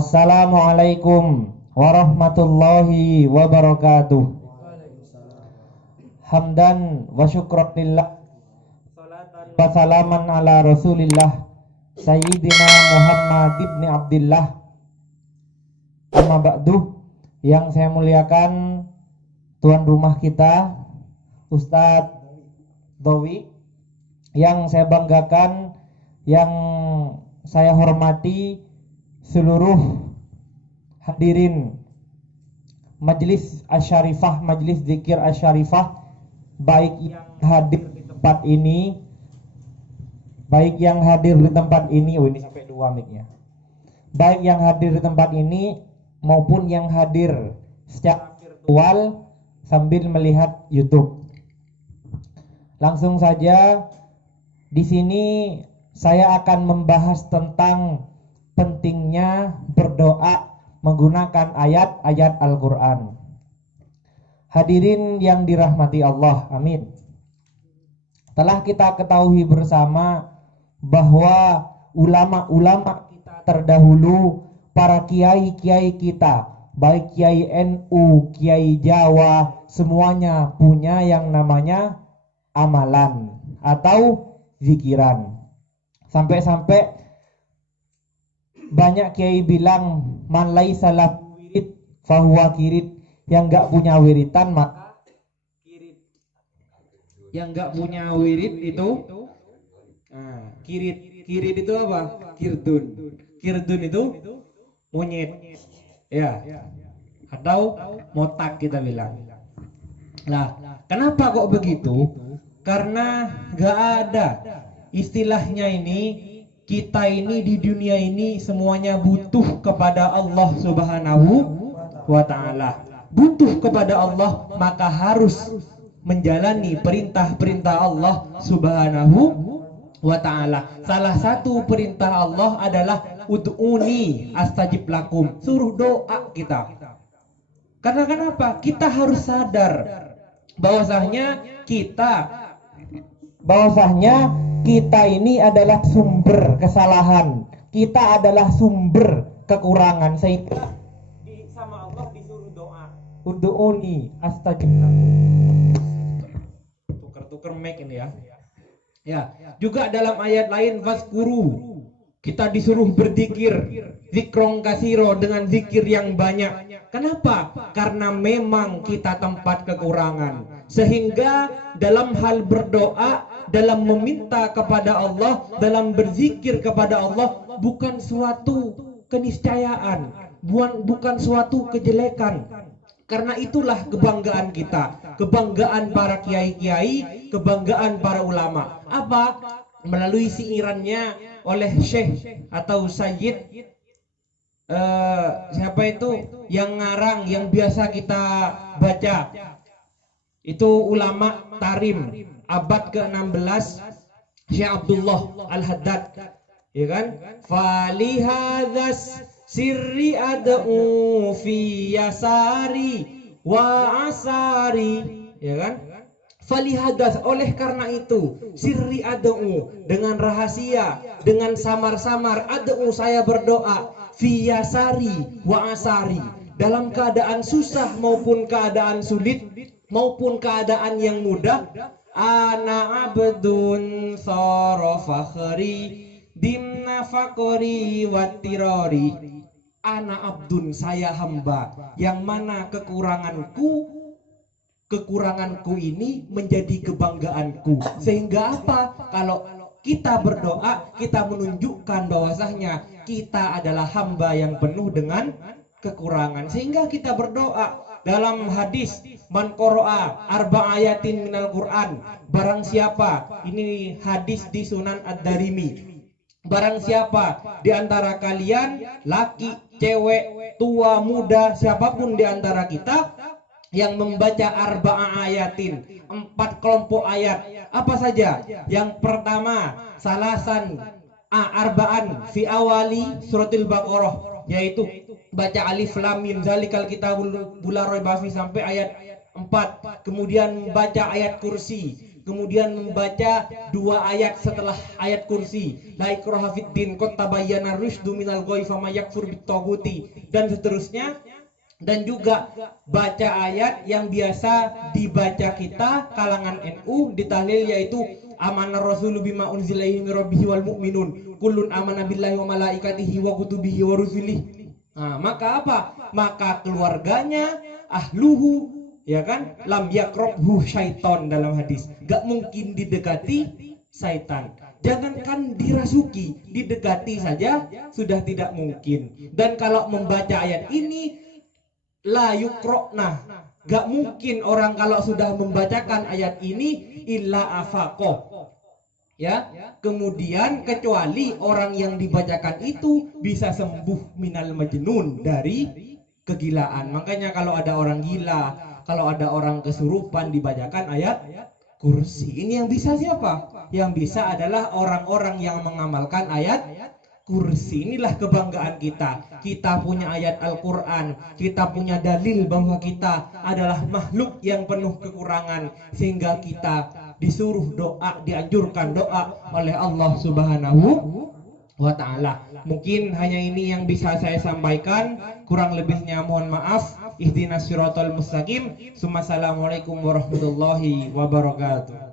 Assalamualaikum warahmatullahi wabarakatuh. Hamdan wa syukran lillah, salatan wa salaman ala rasulillah Sayyidina Muhammad ibn Abdillah. Amma ba'du. Yang saya muliakan tuan rumah kita Ustadz Dawi, yang saya banggakan, yang saya hormati seluruh hadirin Majelis Asyarifah, Majelis Zikir Asyarifah, baik yang hadir di tempat ini, oh ini sampai 2 mic-nya. Baik yang hadir di tempat ini maupun yang hadir secara virtual sambil melihat YouTube. Langsung saja, di sini saya akan membahas tentang pentingnya berdoa menggunakan ayat-ayat Al-Quran. Hadirin yang dirahmati Allah, amin. Telah kita ketahui bersama bahwa ulama-ulama kita terdahulu, para kiai-kiai kita, baik kiai NU, kiai Jawa, semuanya punya yang namanya amalan atau zikiran. Sampai-sampai banyak kiai bilang man laisa lahu wirid fahuwa kirid, yang enggak punya wiritan maka kirid. Yang enggak punya wirid itu kirid. Kirid itu apa? Kirdun. Kirdun itu monyet. Ya. Atau motak kita bilang. Nah, kenapa kok begitu? Karena enggak ada istilahnya ini. Kita ini di dunia ini semuanya butuh kepada Allah Subhanahu wa ta'ala. Butuh kepada Allah, maka harus menjalani perintah-perintah Allah Subhanahu wa ta'ala. Salah satu perintah Allah adalah ud'uni astajib lakum, suruh doa kita. Karena kenapa? Kita harus sadar bahwasanya kita ini adalah sumber kesalahan, kita adalah sumber kekurangan, sehingga sama Allah disuruh doa. Ud'uni astajib lakum. Tuker mic ini ya. Ya, juga dalam ayat lain fazkuru, kita disuruh berzikir, zikrong kasiro, dengan zikir yang banyak. Kenapa? Karena memang kita tempat kekurangan, sehingga dalam hal berdoa, dalam meminta kepada Allah, dalam berzikir kepada Allah, bukan suatu keniscayaan, bukan suatu kejelekan. Karena itulah kebanggaan kita, kebanggaan para kiai-kiai, kebanggaan para ulama. Apa? Melalui siirannya oleh Syekh atau Sayyid, siapa itu yang ngarang, yang biasa kita baca, itu ulama Tarim abad ke-16, Syekh Abdullah Al-Haddad, ya kan? Falihadzas sirri ad'u fi yasari wa asari, ya kan? Falihadas, oleh karena itu, sirri ad'u, dengan rahasia, dengan samar-samar, ad'u, saya berdoa, fi yasari wa asari, dalam keadaan susah maupun keadaan sulit, maupun keadaan yang mudah. Ana abdun sara fakhri dimna fakori watirori. Ana abdun, saya hamba, yang mana kekuranganku ini menjadi kebanggaanku. Sehingga apa? Kalau kita berdoa, kita menunjukkan bahwasanya kita adalah hamba yang penuh dengan kekurangan. Sehingga kita berdoa. Dalam hadis, man qara'a arba'ayatin minal Qur'an, barang siapa, ini hadis di Sunan Ad-Darimi, barang siapa di antara kalian, laki, cewek, tua, muda, siapapun di antara kita, yang membaca arba'a ayatin, 4 kelompok ayat. Apa saja? Yang pertama, salasan arba'an fi awali suratul Baqarah, yaitu baca alif lam mim zalikal kitabul la raiba fi sampai ayat 4. Kemudian baca ayat kursi, kemudian membaca 2 ayat setelah ayat kursi, la ikraha fiddin qad tabayyana rusydu minal ghayy faman yakfur bit-taghuti, dan seterusnya. Dan juga baca ayat yang biasa dibaca kita kalangan NU di tahlil, yaitu amanar rasulu bima unzila ilaihi mir rabbihi wal mu'minun kullun amana billahi wa malaikatihi wa kutubihi wa rusulihi. Nah, maka apa? Maka keluarganya, ahluhu, ya kan, lam yakrobhu syaiton dalam hadis, gak mungkin didekati syaitan. Jangankan dirasuki, didekati saja sudah tidak mungkin. Dan kalau membaca ayat ini la yukrokna, gak mungkin orang kalau sudah membacakan ayat ini illa afaqoh, ya, kemudian kecuali orang yang dibacakan itu bisa sembuh minal majnun, dari kegilaan. Makanya kalau ada orang gila, kalau ada orang kesurupan, dibacakan ayat kursi. Ini yang bisa siapa? Yang bisa adalah orang-orang yang mengamalkan ayat kursi. Inilah kebanggaan kita. Kita punya ayat Al-Quran, kita punya dalil bahwa kita adalah makhluk yang penuh kekurangan, sehingga kita disuruh doa, dianjurkan doa oleh Allah Subhanahu wa ta'ala. Mungkin hanya ini yang bisa saya sampaikan, kurang lebihnya mohon maaf. Ihdinas siratal mustaqim. Assalamualaikum warahmatullahi wabarakatuh.